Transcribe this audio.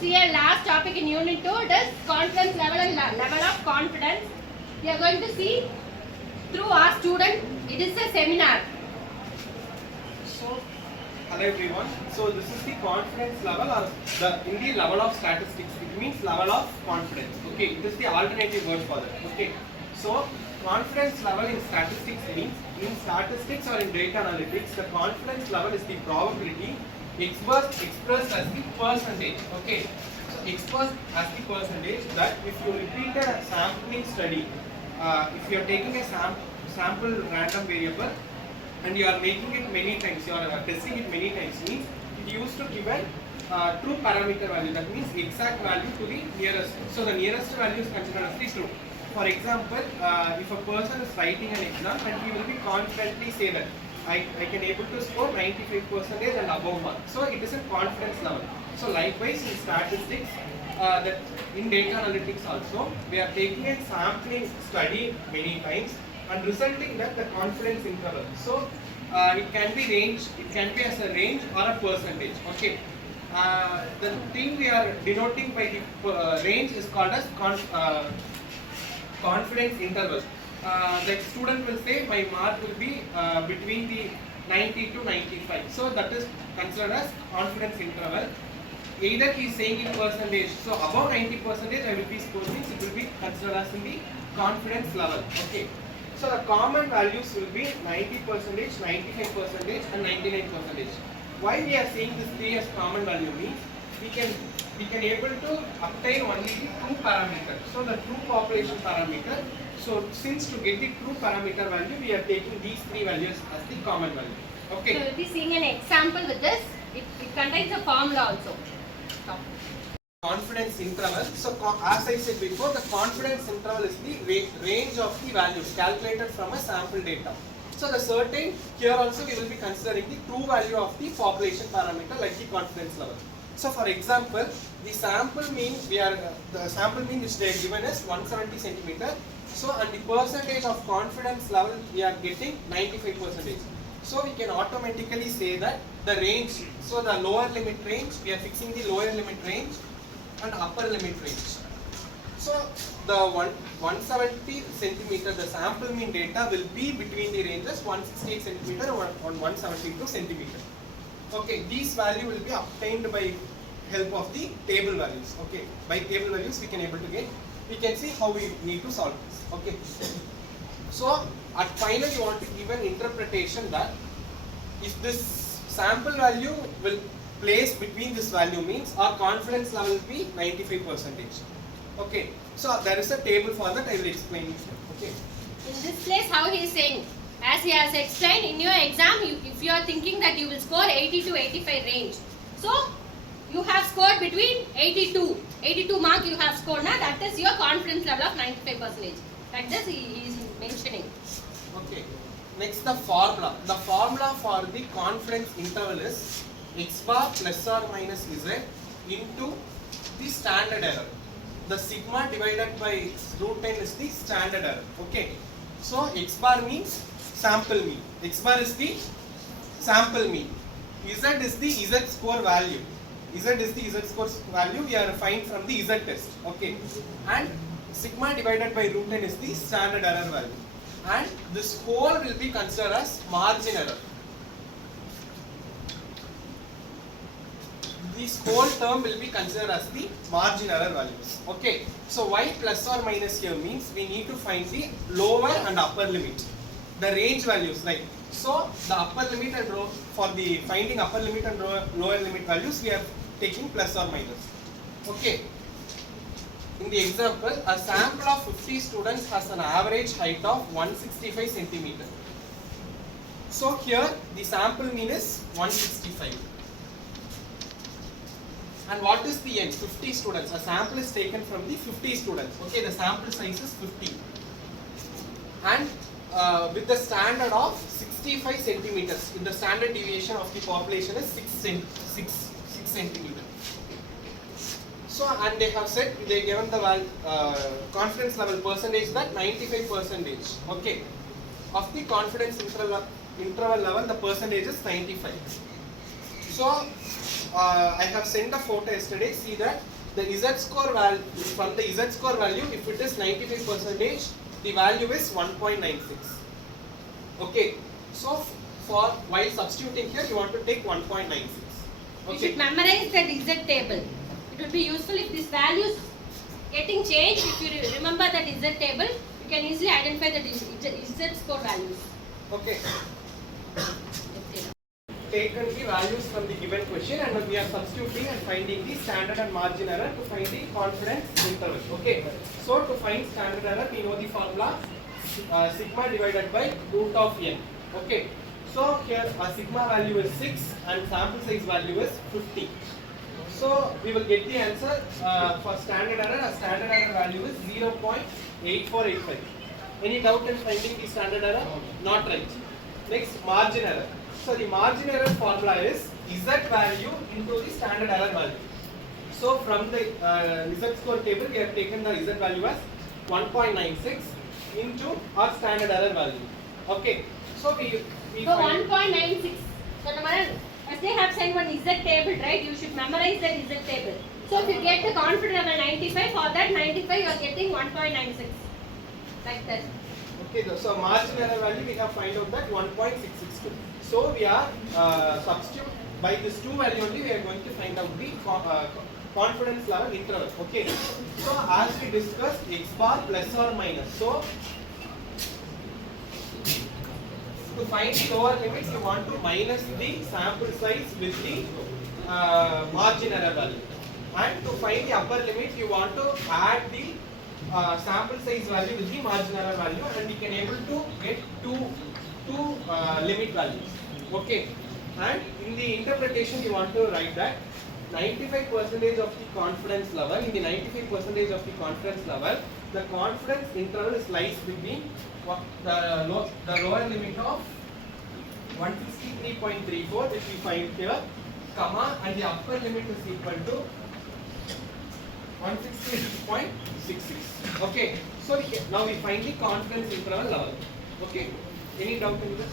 see a last topic in Unit 2, it is confidence level and level of confidence. We are going to see through our student. It is a seminar. So, hello everyone. So this is the confidence level or in the level of statistics. It means level of confidence. Okay, it is the alternative word for that. Okay. So confidence level in statistics means in statistics or in data analytics, the confidence level is the probability expressed as the percentage. Okay. So expressed as the percentage that if you repeated a sampling study, if you are taking a sample random variable and you are making it many times, you are testing it many times, means it used to give a true parameter value, that means exact value to the nearest. So the nearest value is considered as the true. For example, if a person is writing an exam and he will be confidently say that I can able to score 95% and above mark. So it is a confidence level. So likewise in statistics, that in data analytics also, we are taking a sampling study many times and resulting that the confidence interval. So it can be range, it can be as a range or a percentage. Okay. The thing we are denoting by the range is called as confidence interval. The student will say my mark will be between the 90 to 95. So that is considered as confidence interval. Either he is saying in percentage, so above 90% I will be scoring, it will be considered as in the confidence level. Okay. So the common values will be 90%, 95% and 99%. Why we are saying this 3 as common value means we can able to obtain only the true parameter. So the true population parameter. So since to get the true parameter value, we are taking these 3 values as the common value. Okay. So we'll be seeing an example with this. It contains a formula also. Confidence interval. So as I said before, the confidence interval is the range of the values calculated from a sample data. So the certain, here also we will be considering the true value of the population parameter like the confidence level. So for example, the sample mean the sample mean which they are given is 170 centimeter. So and the percentage of confidence level we are getting 95%. So we can automatically say that the range, so the lower limit range, we are fixing the lower limit range and upper limit range. So the 170 centimeter, the sample mean data will be between the ranges 168 centimeter and 172 centimeter. Okay, these value will be obtained by help of the table values. Okay, by table values we can able to get. We can see how we need to solve this. Okay. So at final you want to give an interpretation that if this sample value will place between this value means our confidence level will be 95%. Okay. So there is a table for that, I will explain it. Okay. In this place, how he is saying, as he has explained in your exam, if you are thinking that you will score 80 to 85 range, so you have scored between 82 mark you have scored now, that is your confidence level of 95%. Like this he is mentioning. Okay. Next the formula. The formula for the confidence interval is x bar plus or minus z into the standard error. The sigma divided by root 10 is the standard error. Okay. So x bar means sample mean. X bar is the sample mean. Z is the Z score value. Z is the Z score value we are find from the Z test. Okay. And sigma divided by root 10 is the standard error value. And this whole will be considered as margin error. This whole term will be considered as the margin error values. Okay. So why plus or minus here means we need to find the lower and upper limit. The range values, right? So the upper limit and for the finding upper limit and lower limit values we are taking plus or minus. Okay. In the example, a sample of 50 students has an average height of 165 centimeter. So here the sample mean is 165. And what is the n? 50 students. A sample is taken from the 50 students. Okay, the sample size is 50. And with the standard of 65 centimeters, the standard deviation of the population is 6 centimeters. So, and they have said, they given the confidence level percentage that 95%. Okay, of the confidence interval level, the percentage is 95. So I have sent a photo yesterday. See that the Z score value, from the Z score value, if it is 95%, the value is 1.96. Okay. So for while substituting here, you want to take 1.96. You should memorize the Z table. It will be useful if these values getting changed. If you remember that Z table, you can easily identify the Z score values. Okay. Taken the values from the given question and we are substituting and finding the standard and margin error to find the confidence interval. Okay. So to find standard error, we know the formula sigma divided by root of n. Okay. So here sigma value is 6 and sample size value is 50. So we will get the answer for standard error. A standard error value is 0.8485. Any doubt in finding the standard error? Not right. Next, margin error. So the margin error formula is Z value into the standard error value. So from the Z score table, we have taken the Z value as 1.96 into our standard error value. Okay. So we so 1.96. So as they have sent one Z table, right? You should memorize that Z table. So if you get the confidence level 95, for that 95 you are getting 1.96. Like that. Okay, so margin error value we have find out that 1.662. So we are substitute by this two value only we are going to find out the confidence level interval. Okay. So as we discussed, x bar plus or minus. So to find the lower limits, you want to minus the sample size with the margin error value, and to find the upper limit, you want to add the sample size value with the margin error value, and we can able to get two limit values. Okay, and in the interpretation, you want to write that 95% of the confidence level. In the 95% of the confidence level, the confidence interval lies between the lower limit of 163.34, which we find here, comma, and the upper limit is equal to 163.66. Okay, so now we find the confidence interval level. Okay, any doubt in this?